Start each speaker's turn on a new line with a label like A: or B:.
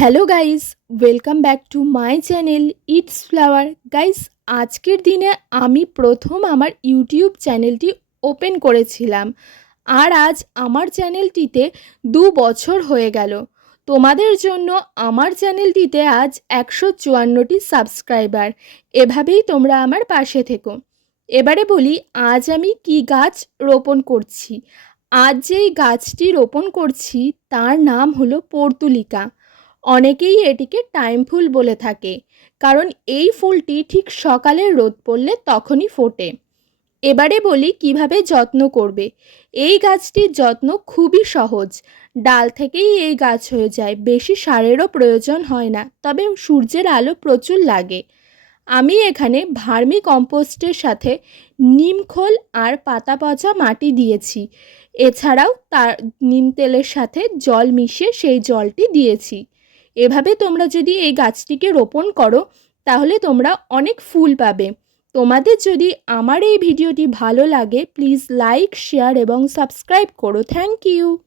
A: Hello guys welcome back to my channel it's flower guys আজকের দিনে আমি প্রথম আমার ইউটিউব চ্যানেলটি ওপেন করেছিলাম। আর আজ আমার চ্যানেলটিতে দু বছর হয়ে গেল। তোমাদের জন্য আমার চ্যানেলটিতে আজ একশো চুয়ান্নটি সাবস্ক্রাইবার এভাবেই তোমরা আমার পাশে থেকো। এবারে বলি, আজ আমি কি গাছ রোপণ করছি? আজ যেই গাছটি রোপণ করছি, তার নাম হলো পর্তুলিকা। অনেকেই এটিকে টাইম ফুল বলে থাকে, কারণ এই ফুলটি ঠিক সকালের রোদ পড়লে তখনই ফোটে। এবারে বলি কীভাবে যত্ন করবে। এই গাছটির যত্ন খুবই সহজ। ডাল থেকেই এই গাছ হয়ে যায়, বেশি সারেরও প্রয়োজন হয় না, তবে সূর্যের আলো প্রচুর লাগে। আমি এখানে ভার্মি কম্পোস্টের সাথে নিমখোল আর পাতা পচা মাটি দিয়েছি। এছাড়াও তার, নিম তেলের সাথে জল মিশিয়ে সেই জলটি দিয়েছি। এভাবে তোমরা যদি এই গাছটিকে রোপণ করো, তাহলে তোমরা অনেক ফুল পাবে। তোমাদের যদি আমার এই ভিডিওটি ভালো লাগে প্লিজ লাইক শেয়ার এবং সাবস্ক্রাইব করো। Thank you